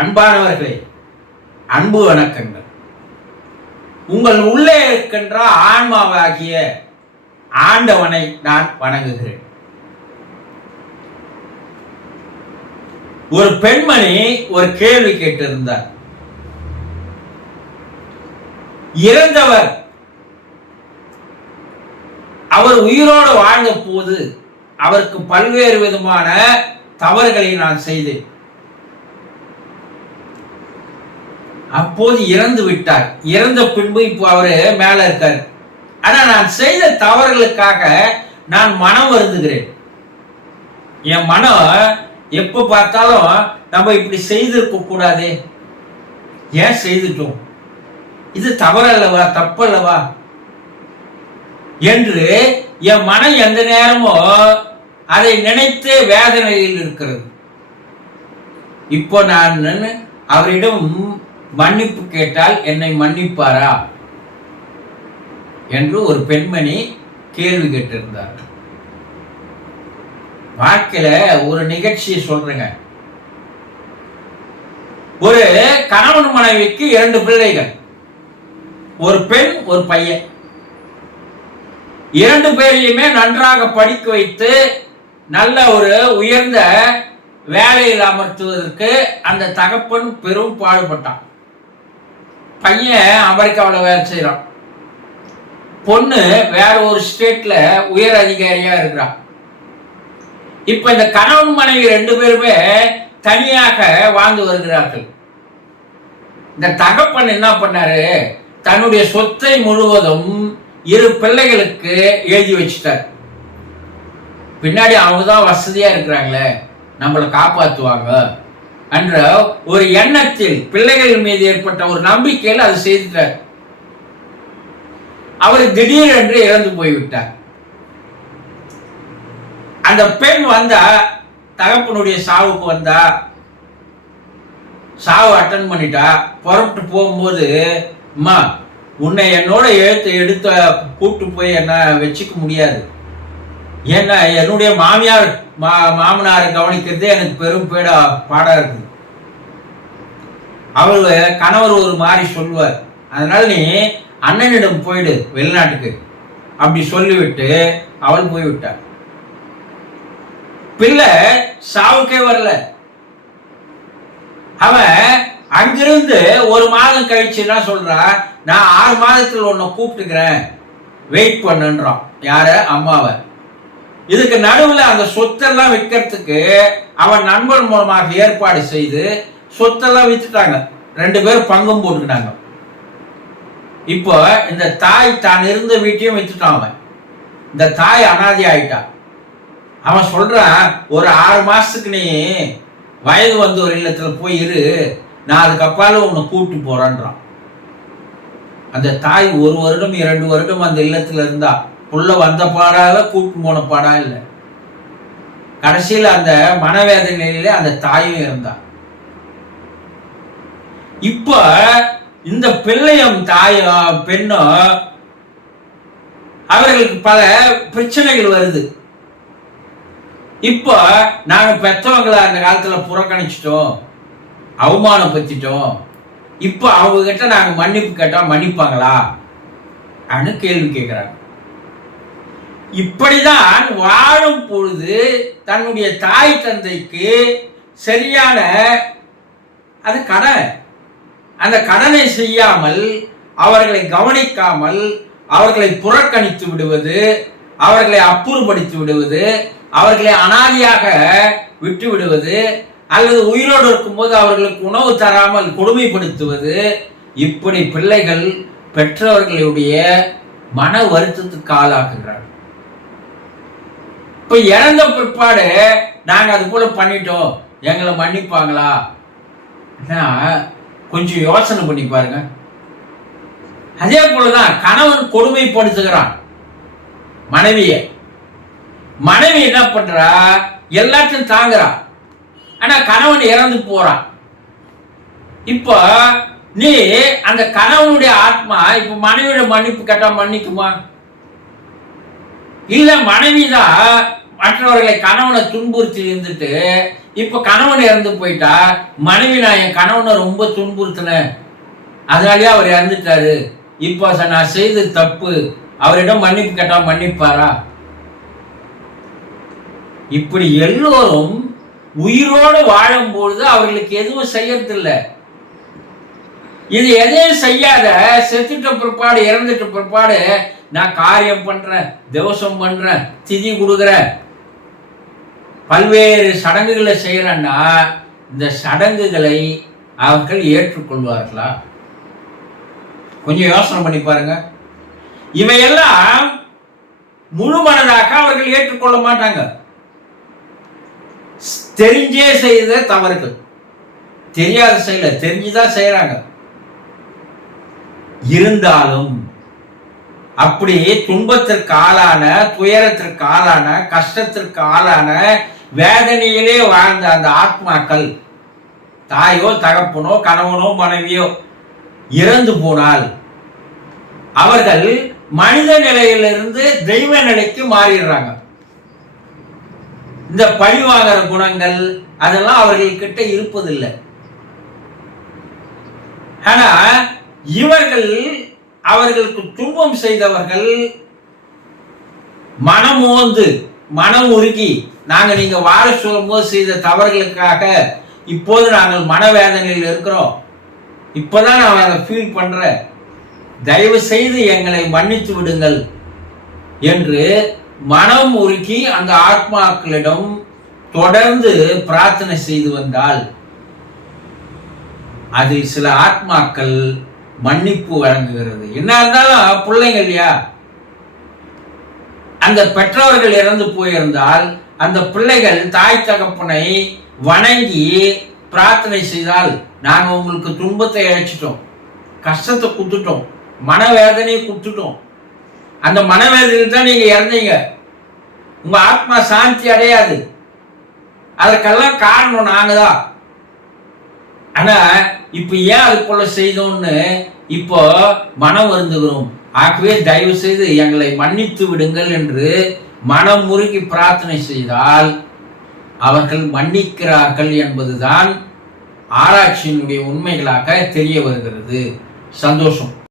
அன்பானவர்களே அன்பு வணக்கங்கள். உங்கள் உள்ளே இருக்கின்ற ஆன்மாவாகிய ஆண்டவனை நான் வணங்குகிறேன். ஒரு பெண்மணி ஒரு கேள்வி கேட்டிருந்தார். இறந்தவர் அவர் உயிரோடு வாழ்ந்த போது அவருக்கு பல்வேறு விதமான தவறுகளை நான் செய்தேன். அப்போது இறந்து விட்டார். இறந்த பின்பு இப்போ அவரு மேல இருக்கார். ஆனா நான் செய்த தவறுகளுக்காக நான் மனம் வருந்துகிறேன். என் மனம் எப்ப பார்த்தாலும் நம்ம இப்படி செய்திருக்க கூடாதே. ஏன் செய்துட்டோம்? இது தவறல்லவா? தப்பல்லவா? என்று என் மனம் எந்த நேரமோ அதை நினைத்து வேதனையில் இருக்கிறது. இப்போ நான் அவரிடம் மன்னிப்பு கேட்டால் என்னை மன்னிப்பாரா? என்று ஒரு பெண்மணி கேள்வி கேட்டிருந்தார். வாழ்க்கையில ஒரு நிகழ்ச்சியை சொல்றேங்க. ஒரு கணவன் மனைவிக்கு இரண்டு பிள்ளைகள். ஒரு பெண் ஒரு பையன். இரண்டு பேரையுமே நன்றாக படிக்க வைத்து நல்ல ஒரு உயர்ந்த வேலையில் அமர்த்துவதற்கு அந்த தகப்பன் பெரும் பாடுபட்டான். பையன் அமெரிக்காவில் வேலை செய்கிறான் பொண்ணு வேற ஒரு ஸ்டேட்ல உயர் அதிகாரியா இருக்கிறான் இப்ப இந்த கணவன் மனைவி ரெண்டு பேருமே தனியாக வாழ்ந்து வருகிறார்கள். இந்த தகப்பன் என்ன பண்ணாரு? தன்னுடைய சொத்தை முழுவதும் இரு பிள்ளைகளுக்கு எழுதி வச்சிட்டார். பின்னாடி அவங்க தான் வசதியா இருக்கிறாங்களே. நம்மளை காப்பாற்றுவாங்க என்ற ஒரு எண்ணத்தில் பிள்ளைகள் மீது ஏற்பட்ட ஒரு நம்பிக்கையில் அது செய்துட்டார். அவர் திடீரென்று இறந்து போய்விட்டார். அந்த பெண் வந்தா தகப்பனுடைய சாவுக்கு வந்தா சாவு அட்டன் பண்ணிட்டா புறப்பட்டு போகும்போது அம்மா உன்னை என்னோட எழுத்து எடுத்த கூப்பிட்டு போய் என்ன வச்சுக்க முடியாது. என்ன என்னுடைய மாமியார் மா மாமனாரை கவனிக்கிறதே எனக்கு பெரும் பேடா பாடா இருக்குது. அவள் கணவர் ஒரு மாதிரி சொல்லுவார். அதனால நீ அண்ணனிடம் போயிடு வெளிநாட்டுக்கு. அப்படி சொல்லிவிட்டு அவள் போய்விட்டார் பிள்ளை சாவுக்கே வரல. அவன் அங்கிருந்து ஒரு மாதம் கழிச்சு என்ன சொல்றா? நான் ஆறு மாதத்தில் உன்னை கூப்பிட்டுக்கிறேன். வெயிட் பண்ணுன்றான். யார? அம்மாவை. இதுக்கு நடுவில் அந்த சொத்தெல்லாம் விற்கிறதுக்கு அவன் நண்பன் மூலமாக ஏற்பாடு செய்து சொத்தெல்லாம் வித்துட்டாங்க. ரெண்டு பேரும் பங்கும் போட்டுக்கிட்டாங்க. இப்போ இந்த தாய் தான் இருந்த வீட்டையும் வித்துட்டான் அவன். இந்த தாய் அனாதி ஆயிட்டான் அவன் சொல்றான் ஒரு ஆறு மாசத்துக்கு நீ வயது வந்த ஒரு இல்லத்துல போய் இரு. நான் அதுக்கப்பால உன்னை கூப்பிட்டு போறேன்றான். அந்த தாய் ஒரு வருடம் இரண்டு வருடம் அந்த இல்லத்துல இருந்தா புள்ள வந்த பாடாக கூட்டு போன பாடா இல்லை. கடைசியில் அந்த மனவேதனையில அந்த தாயும் இருந்தா இப்ப இந்த பிள்ளையும் தாயும் பெண்ணும் அவர்களுக்கு பல பிரச்சனைகள் வருது. இப்போ நாங்க பெற்றவங்களை அந்த காலத்துல புறக்கணிச்சிட்டோம் அவமானப்படுத்திட்டோம். இப்போ அவங்க கிட்ட நாங்க மன்னிப்பு கேட்டா மன்னிப்பாங்களா? அனு கேள்வி கேட்கிறாங்க இப்படிதான் வாழும் பொழுது தன்னுடைய தாய் தந்தைக்கு சரியான அது கடன். அந்த கடனை செய்யாமல் அவர்களை கவனிக்காமல் அவர்களை புறக்கணித்து விடுவது அவர்களை அப்புறப்படுத்தி விடுவது அவர்களை அனாதியாக விட்டு விடுவது அல்லது உயிரோடு இருக்கும்போது அவர்களுக்கு உணவு தராமல் கொடுமைப்படுத்துவது இப்படி பிள்ளைகள் பெற்றவர்களுடைய மன வருத்தத்துக்கு ஆளாக்குகிறார்கள். இப்ப இறந்த பிற்பாடு நாங்க அது போல பண்ணிட்டோம். எங்களை மன்னிப்பாங்களா? கொஞ்சம் யோசனை பண்ணி பாருங்க. அதே போலதான் கணவன் கொடுமைப்படுத்துகிறான். மனைவிய. மனைவி என்ன பண்றா? எல்லாத்தையும் தாங்குறா. ஆனா கணவன் இறந்து போறான். இப்போ நீ அந்த கணவனுடைய ஆத்மா இப்ப மனைவியோட மன்னிப்பு கேட்டா மன்னிக்குமா? இல்ல மனைவி தான் மற்றவர்களை கணவனை துன்புறுத்தி இருந்துட்டு இப்ப கணவன் இறந்து போயிட்டா மனைவி நான் என் கணவனை ரொம்ப துன்புறுத்தினேன். அதனாலேயே அவர் இறந்துட்டாரு. இப்போ நான் செய்தது தப்பு. அவரிடம் மன்னிப்பு கேட்டா மன்னிப்பாரா? இப்படி எல்லோரும் உயிரோடு வாழும்பொழுது அவர்களுக்கு எதுவும் செய்யறதில்ல. இது எதையும் செய்யாத செத்துட்ட பிற்பாடு இறந்துட்ட பிற்பாடு நான் காரியம் பண்றேன் தேவசம் பண்றேன் திதி கொடுக்குறேன் பல்வேறு சடங்குகளை செய்கிறன்னா இந்த சடங்குகளை அவர்கள் ஏற்றுக்கொள்வார்களா? கொஞ்சம் யோசனை பண்ணி பாருங்க. இவையெல்லாம் முழு மனதாக அவர்கள் ஏற்றுக்கொள்ள மாட்டாங்க. தெரிஞ்சே செய்த தவறுகள். தெரியாத செய்யல தெரிஞ்சுதான் செய்யறாங்க இருந்தாலும் அப்படி துன்பத்திற்கு ஆளான துயரத்திற்கு ஆளான கஷ்டத்திற்கு ஆளான வேதனையிலே வாழ்ந்த அந்த ஆத்மாக்கள் தாயோ தகப்பனோ கணவனோ மனைவியோ இறந்து போனால் அவர்கள் மனித நிலையிலிருந்து தெய்வ நிலைக்கு மாறிடுறாங்க. இந்த பழிவாங்கிற குணங்கள் அதெல்லாம் அவர்கள் கிட்ட இருப்பதில்லை. ஆனா இவர்கள் அவர்களுக்கு துன்பம் செய்தவர்கள் மனமோந்து மனம் உருகி நாங்க நீங்க வாழ சொல்லும்போது செய்த தவறுகளுக்காக இப்போது நாங்கள் மனவேதனையில் இருக்கிறோம். இப்போதான் நான் அதை ஃபீல் பண்ணுறேன் தயவு செய்து எங்களை மன்னித்து விடுங்கள் என்று மனம் உருக்கி அந்த ஆத்மாக்களிடம் தொடர்ந்து பிரார்த்தனை செய்து வந்தால் அதில் சில ஆத்மாக்கள் மன்னிப்பு வழங்குகிறது. என்ன இருந்தாலும் பிள்ளைங்க இல்லையா அந்த பெற்றோர்கள் இறந்து போயிருந்தால் அந்த பிள்ளைகள் தாய் தகப்பனை வணங்கி பிரார்த்தனை செய்தால் நாங்கள் உங்களுக்கு துன்பத்தை இழைச்சிட்டோம் கஷ்டத்தை கொடுத்துட்டோம். மனவேதனையை கொடுத்துட்டோம். அந்த மனவேதனையில் தான் நீங்கள் இறந்தீங்க. உங்கள் ஆத்மா சாந்தி அடையாது. அதற்கெல்லாம் காரணம் நாங்கள் தான் ஆனா இப்ப ஏன் அது போல செய்தோம்னு இப்போ மனம் வருந்துகிறோம். ஆகவே தயவு செய்து எங்களை மன்னித்து விடுங்கள் என்று மனம் முருகி பிரார்த்தனை செய்தால் அவர்கள் மன்னிக்கிறார்கள் என்பதுதான் ஆராய்ச்சியினுடைய உண்மைகளாக தெரிய வருகிறது. சந்தோஷம்.